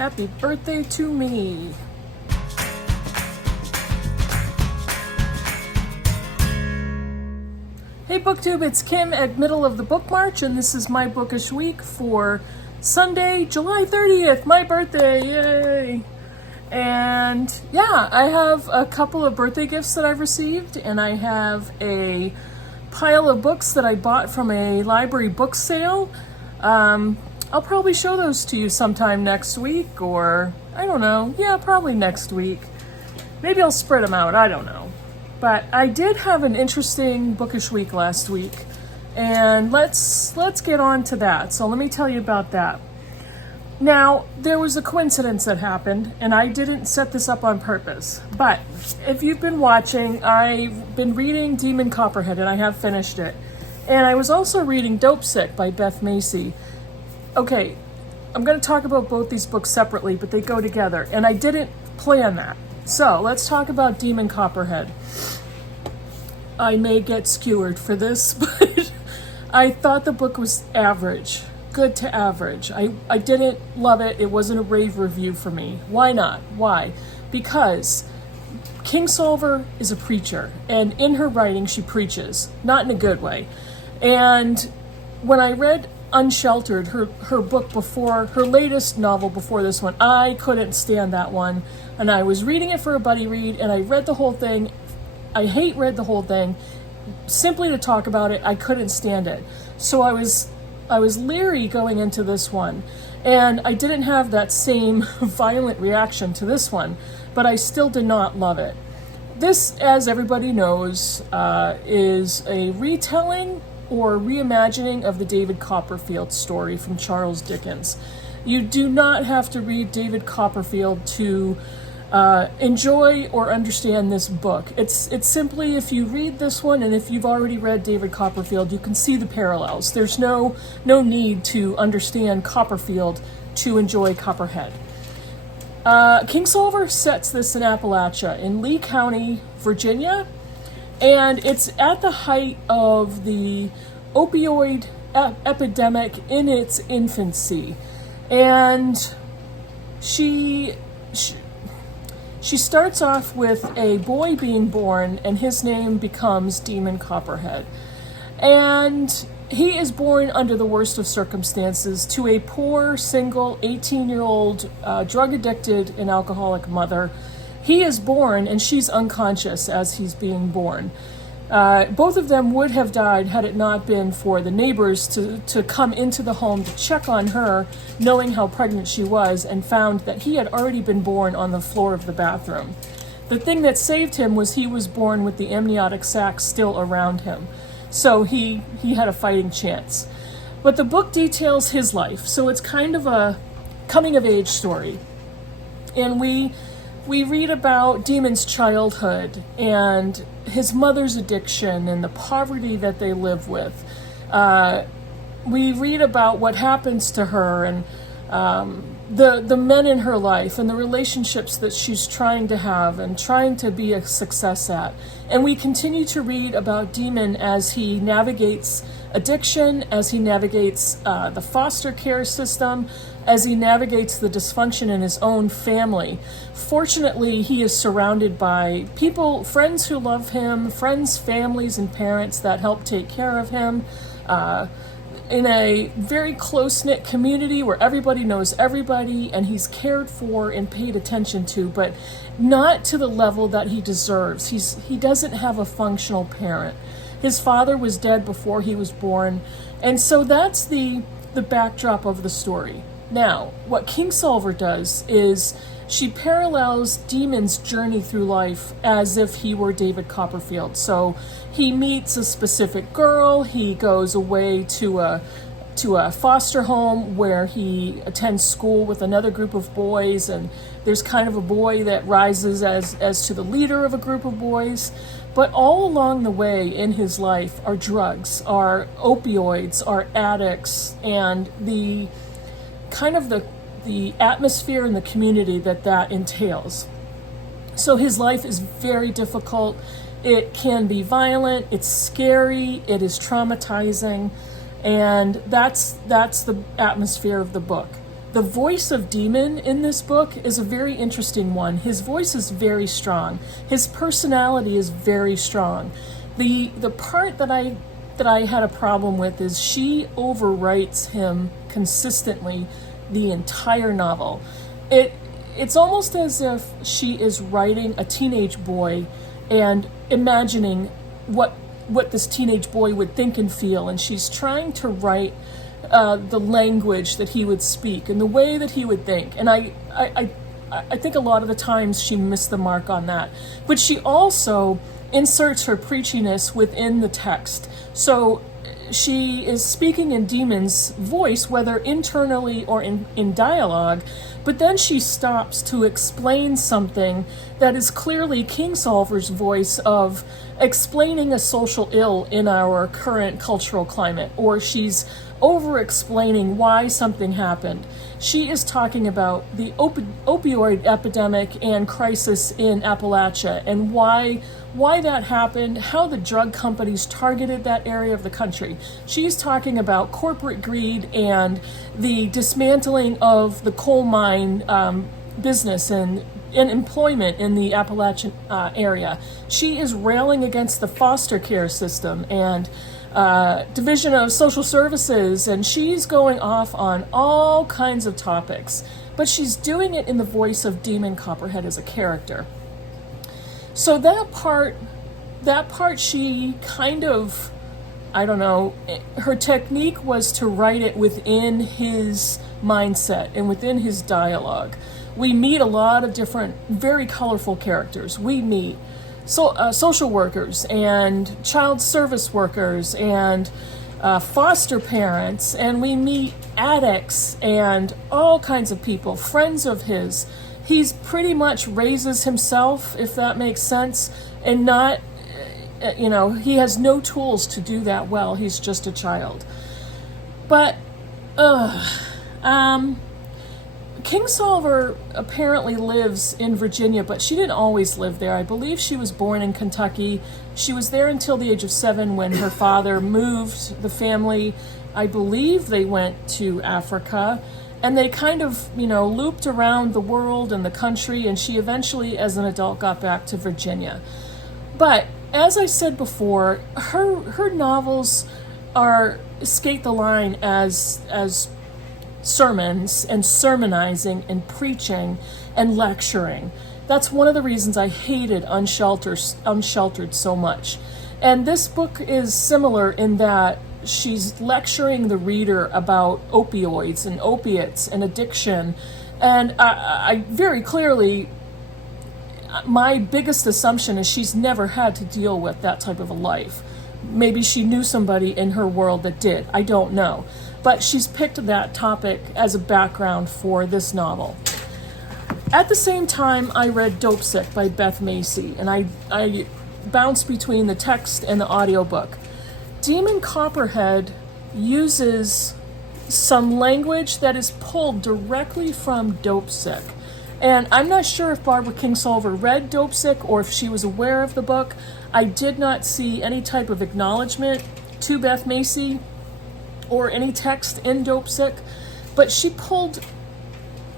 Happy birthday to me. Hey BookTube, it's Kim at Middle of the Book March, and this is my bookish week for Sunday, July 30th, my birthday, yay! And yeah, I have a couple of birthday gifts that I've received, and I have a pile of books that I bought from a library book sale. I'll probably show those to you sometime next week, or I don't know, yeah, probably next week. Maybe I'll spread them out, I don't know. But I did have an interesting bookish week last week, and let's get on to that. So let me tell you about that. Now, there was a coincidence that happened, and I didn't set this up on purpose. But if you've been watching, I've been reading Demon Copperhead, and I have finished it. And I was also reading Dope Sick by Beth Macy. Okay, I'm going to talk about both these books separately, but they go together, and I didn't plan that. So let's talk about Demon Copperhead. I may get skewered for this, but I thought the book was average, good to average. I didn't love it. It wasn't a rave review for me. Why not? Why? Because Kingsolver is a preacher, and in her writing she preaches, not in a good way. And when I read Unsheltered, her book before, her latest novel before this one, I couldn't stand that one. And I was reading it for a buddy read, and I read the whole thing. I read the whole thing. Simply to talk about it, I couldn't stand it. So I was leery going into this one. And I didn't have that same violent reaction to this one, but I still did not love it. This, as everybody knows, is a retelling or reimagining of the David Copperfield story from Charles Dickens. You do not have to read David Copperfield to enjoy or understand this book. It's simply, if you read this one, and if you've already read David Copperfield, you can see the parallels. There's no need to understand Copperfield to enjoy Copperhead. Kingsolver sets this in Appalachia, in Lee County, Virginia, and it's at the height of the opioid epidemic in its infancy. And she starts off with a boy being born, and his name becomes Demon Copperhead. And he is born under the worst of circumstances to a poor, single, 18-year-old, drug-addicted and alcoholic mother. He is born, and she's unconscious as he's being born. Both of them would have died had it not been for the neighbors to come into the home to check on her, knowing how pregnant she was, and found that he had already been born on the floor of the bathroom. The thing that saved him was he was born with the amniotic sac still around him, so he had a fighting chance. But the book details his life, so it's kind of a coming-of-age story. And we read about Demon's childhood and his mother's addiction and the poverty that they live with. We read about what happens to her and the men in her life and the relationships that she's trying to have and trying to be a success at. And we continue to read about Demon as he navigates addiction, as he navigates the foster care system, as he navigates the dysfunction in his own family. Fortunately, he is surrounded by people, friends who love him, friends, families, and parents that help take care of him, in a very close-knit community where everybody knows everybody, and he's cared for and paid attention to, but not to the level that he deserves. He doesn't have a functional parent. His father was dead before he was born, and so that's the backdrop of the story. Now, what Kingsolver does is she parallels Demon's journey through life as if he were David Copperfield. So he meets a specific girl, he goes away to a foster home where he attends school with another group of boys, and there's kind of a boy that rises as to the leader of a group of boys. But all along the way in his life are drugs, are opioids, are addicts, and the kind of the atmosphere and the community that entails. So his life is very difficult. It can be violent, it's scary, it is traumatizing, and that's the atmosphere of the book. The voice of Demon in this book is a very interesting one. His voice is very strong. His personality is very strong. The part that I had a problem with is she overwrites him consistently the entire novel. It's almost as if she is writing a teenage boy and imagining what this teenage boy would think and feel, and she's trying to write the language that he would speak and the way that he would think. And I think a lot of the times she missed the mark on that. But she also inserts her preachiness within the text. So she is speaking in Demon's voice, whether internally or in dialogue, but then she stops to explain something that is clearly Kingsolver's voice of explaining a social ill in our current cultural climate, or she's over-explaining why something happened. She is talking about the opioid epidemic and crisis in Appalachia and why that happened, how the drug companies targeted that area of the country. She's talking about corporate greed and the dismantling of the coal mine business and employment in the Appalachian area. She is railing against the foster care system and Division of Social Services, and she's going off on all kinds of topics, but she's doing it in the voice of Demon Copperhead as a character. So that part she kind of, I don't know, her technique was to write it within his mindset and within his dialogue. We meet a lot of different, very colorful characters. We meet social workers and child service workers and foster parents, and we meet addicts and all kinds of people, friends of his. He's pretty much raises himself, if that makes sense, and not, he has no tools to do that well. He's just a child. But, Kingsolver apparently lives in Virginia, but she didn't always live there. I believe she was born in Kentucky. She was there until the age of 7 when her father moved the family. I believe they went to Africa, and they kind of, looped around the world and the country, and she eventually, as an adult, got back to Virginia. But, as I said before, her novels skate the line as sermons and sermonizing and preaching and lecturing. That's one of the reasons I hated Unsheltered so much. And this book is similar in that she's lecturing the reader about opioids and opiates and addiction. And I very clearly, my biggest assumption is she's never had to deal with that type of a life. Maybe she knew somebody in her world that did. I don't know. But she's picked that topic as a background for this novel. At the same time, I read Dopesick by Beth Macy, and I bounced between the text and the audiobook. Demon Copperhead uses some language that is pulled directly from Dopesick. And I'm not sure if Barbara Kingsolver read Dopesick or if she was aware of the book. I did not see any type of acknowledgement to Beth Macy or any text in Dopesick, but she pulled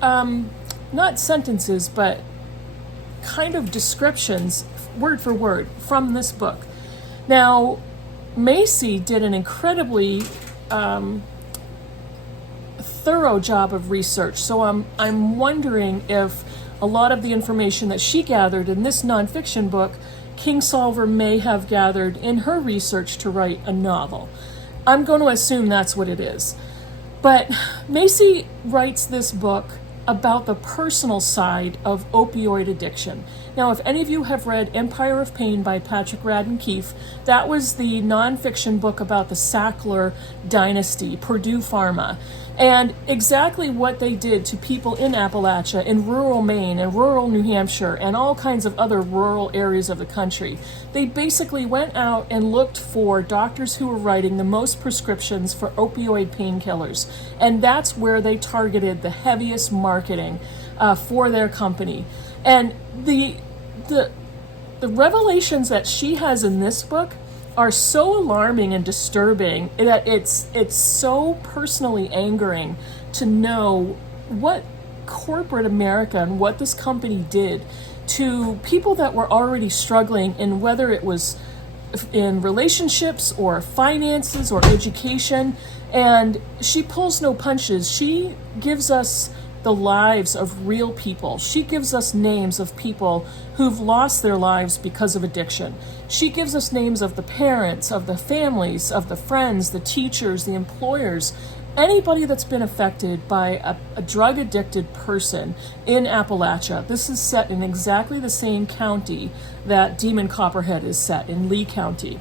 not sentences, but kind of descriptions, word for word, from this book. Now, Macy did an incredibly thorough job of research, so I'm wondering if a lot of the information that she gathered in this nonfiction book, Kingsolver may have gathered in her research to write a novel. I'm going to assume that's what it is. But Macy writes this book about the personal side of opioid addiction. Now, if any of you have read Empire of Pain by Patrick Radden Keefe, that was the nonfiction book about the Sackler dynasty, Purdue Pharma, and exactly what they did to people in Appalachia, in rural Maine, and rural New Hampshire, and all kinds of other rural areas of the country. They basically went out and looked for doctors who were writing the most prescriptions for opioid painkillers, and that's where they targeted the heaviest marketing for their company. And the revelations that she has in this book are so alarming and disturbing that it's so personally angering to know what corporate America and what this company did to people that were already struggling, in whether it was in relationships or finances or education. And she pulls no punches. She gives us the lives of real people. She gives us names of people who've lost their lives because of addiction. She gives us names of the parents, of the families, of the friends, the teachers, the employers, anybody that's been affected by a drug-addicted person in Appalachia. This is set in exactly the same county that Demon Copperhead is set, in Lee County.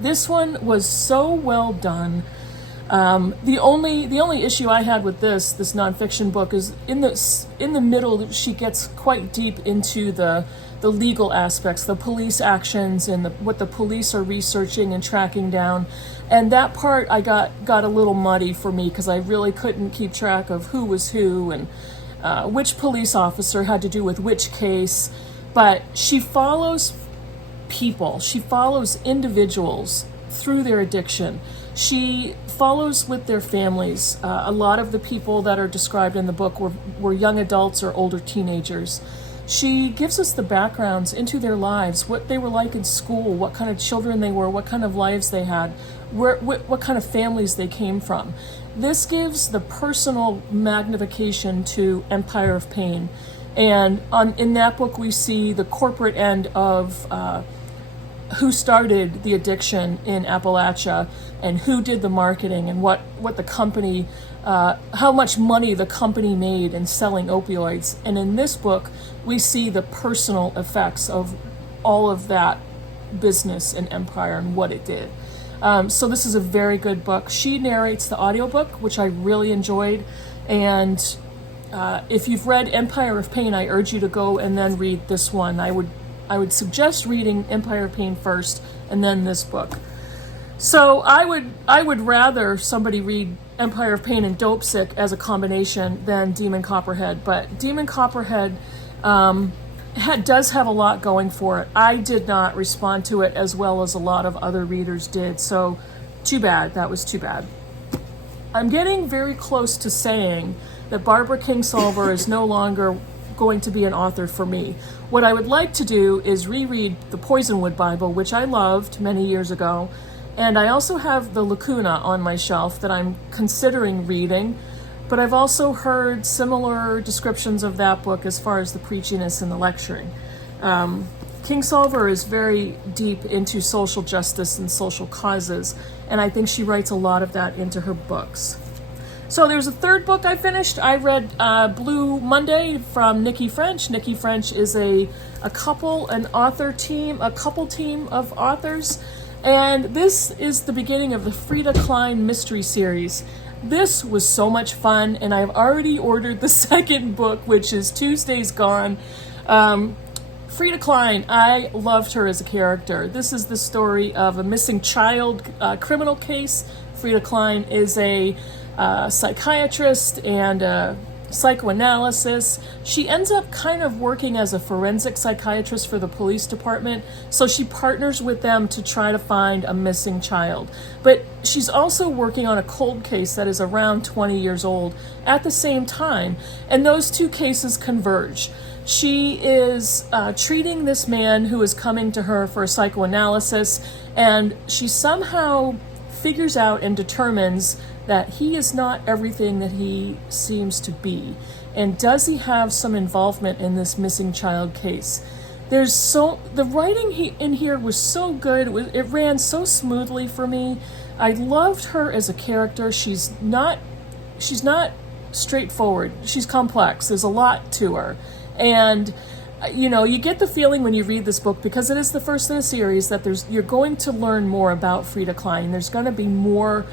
This one was so well done. The only issue I had with this nonfiction book is in the middle, she gets quite deep into the legal aspects, the police actions, and what the police are researching and tracking down. And that part I got a little muddy for me, because I really couldn't keep track of who was who and which police officer had to do with which case. But she follows people. She follows individuals through their addiction. She follows with their families. A lot of the people that are described in the book were young adults or older teenagers. She gives us the backgrounds into their lives, what they were like in school, what kind of children they were, what kind of lives they had, what kind of families they came from. This gives the personal magnification to Empire of Pain. And in that book, we see the corporate end of who started the addiction in Appalachia and who did the marketing and what the company, how much money the company made in selling opioids. And in this book, we see the personal effects of all of that business in Empire and what it did. So this is a very good book. She narrates the audiobook, which I really enjoyed. And if you've read Empire of Pain, I urge you to go and then read this one. I would suggest reading Empire of Pain first and then this book. So I would rather somebody read Empire of Pain and Dope Sick as a combination than Demon Copperhead. But Demon Copperhead does have a lot going for it. I did not respond to it as well as a lot of other readers did. So too bad. That was too bad. I'm getting very close to saying that Barbara Kingsolver is no longer going to be an author for me. What I would like to do is reread the Poisonwood Bible, which I loved many years ago, and I also have the Lacuna on my shelf that I'm considering reading, but I've also heard similar descriptions of that book as far as the preachiness and the lecturing. Kingsolver is very deep into social justice and social causes, and I think she writes a lot of that into her books. So there's a third book I finished. I read Blue Monday from Nikki French. Nikki French is a couple team of authors. And this is the beginning of the Frida Klein mystery series. This was so much fun, and I've already ordered the second book, which is Tuesday's Gone. Frida Klein, I loved her as a character. This is the story of a missing child criminal case. Frida Klein is a psychiatrist and psychoanalysis. She ends up kind of working as a forensic psychiatrist for the police department, so she partners with them to try to find a missing child. But she's also working on a cold case that is around 20 years old at the same time, and those two cases converge. She is treating this man who is coming to her for a psychoanalysis, and she somehow figures out and determines that he is not everything that he seems to be. And does he have some involvement in this missing child case? The writing in here was so good. It ran so smoothly for me. I loved her as a character. She's not straightforward. She's complex. There's a lot to her. And you get the feeling when you read this book, because it is the first in a series, that you're going to learn more about Frida Klein. There's going to be more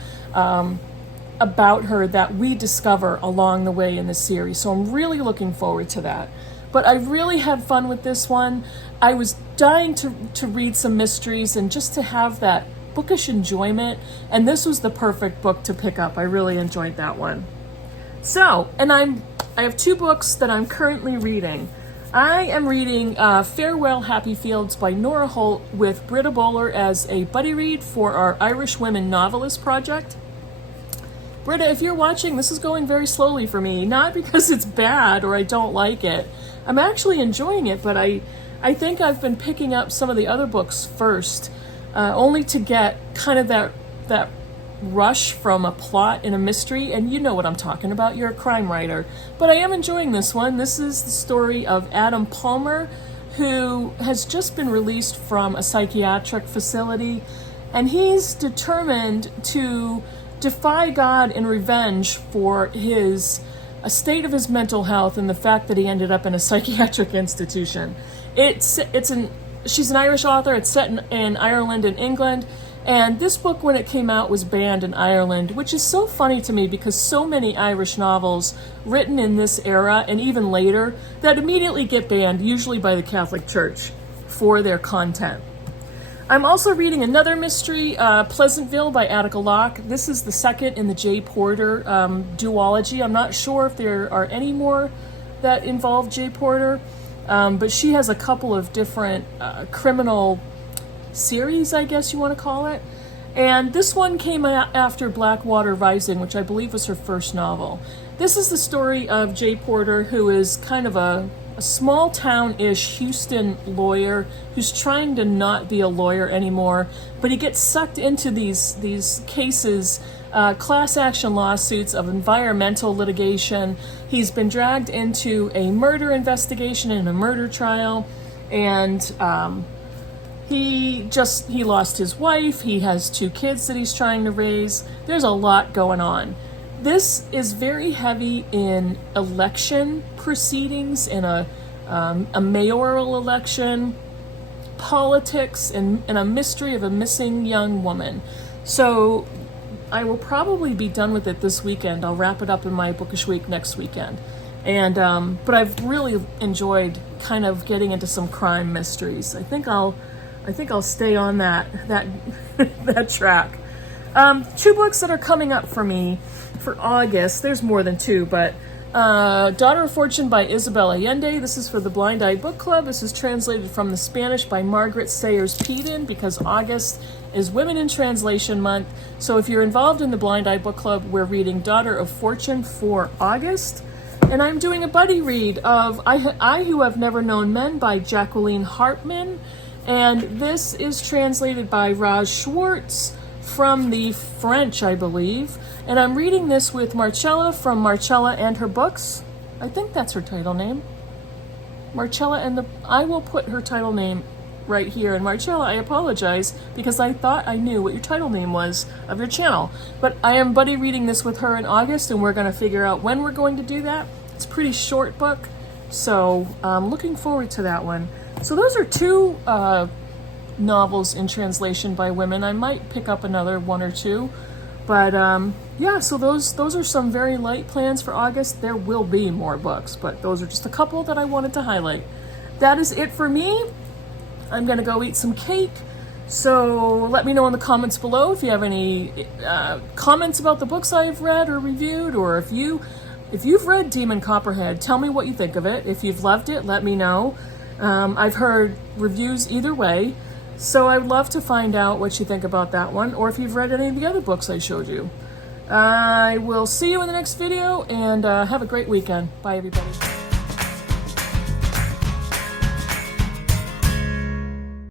about her that we discover along the way in the series. So I'm really looking forward to that. But I really had fun with this one. I was dying to read some mysteries and just to have that bookish enjoyment. And this was the perfect book to pick up. I really enjoyed that one. So, and I have two books that I'm currently reading. I am reading Farewell Happy Fields by Nora Holt with Britta Bowler as a buddy read for our Irish Women Novelist Project. Britta, if you're watching, this is going very slowly for me. Not because it's bad or I don't like it. I'm actually enjoying it, but I think I've been picking up some of the other books first, only to get kind of that rush from a plot in a mystery, and you know what I'm talking about. You're a crime writer. But I am enjoying this one. This is the story of Adam Palmer, who has just been released from a psychiatric facility, and he's determined to defy God in revenge for a state of his mental health and the fact that he ended up in a psychiatric institution. She's an Irish author. It's set in Ireland and England. And this book, when it came out, was banned in Ireland, which is so funny to me because so many Irish novels written in this era and even later that immediately get banned, usually by the Catholic Church, for their content. I'm also reading another mystery, Pleasantville by Attica Locke. This is the second in the J. Porter duology. I'm not sure if there are any more that involve J. Porter, but she has a couple of different criminal series, I guess you want to call it. And this one came after Blackwater Rising, which I believe was her first novel. This is the story of J. Porter, who is kind of a small town-ish Houston lawyer who's trying to not be a lawyer anymore, but he gets sucked into these cases, class action lawsuits of environmental litigation. He's been dragged into a murder investigation and a murder trial, and he lost his wife. He has 2 kids that he's trying to raise. There's a lot going on. This is very heavy in election proceedings, in a mayoral election, politics, and a mystery of a missing young woman. So I will probably be done with it this weekend. I'll wrap it up in my Bookish week next weekend. And but I've really enjoyed kind of getting into some crime mysteries. I think I'll stay on that that track. 2 books that are coming up for me for August. There's more than 2, but Daughter of Fortune by Isabel Allende. This is for the Blind Eye Book Club. This is translated from the Spanish by Margaret Sayers-Peden because August is Women in Translation Month. So if you're involved in the Blind Eye Book Club, we're reading Daughter of Fortune for August. And I'm doing a buddy read of I Who Have Never Known Men by Jacqueline Hartman. And this is translated by Raj Schwartz from the French, I believe. And I'm reading this with Marcella from Marcella and Her Books. I think that's her title name. Marcella I will put her title name right here. And Marcella, I apologize because I thought I knew what your title name was of your channel. But I am buddy reading this with her in August, and we're going to figure out when we're going to do that. It's a pretty short book, so I'm looking forward to that one. So those are 2 novels in translation by women. I might pick up another 1 or 2. But yeah, so those are some very light plans for August. There will be more books, but those are just a couple that I wanted to highlight. That is it for me. I'm going to go eat some cake. So let me know in the comments below if you have any comments about the books I've read or reviewed, or if you've read Demon Copperhead, tell me what you think of it. If you've loved it, let me know. I've heard reviews either way, so I'd love to find out what you think about that one, or if you've read any of the other books I showed you. I will see you in the next video, and have a great weekend. Bye, everybody.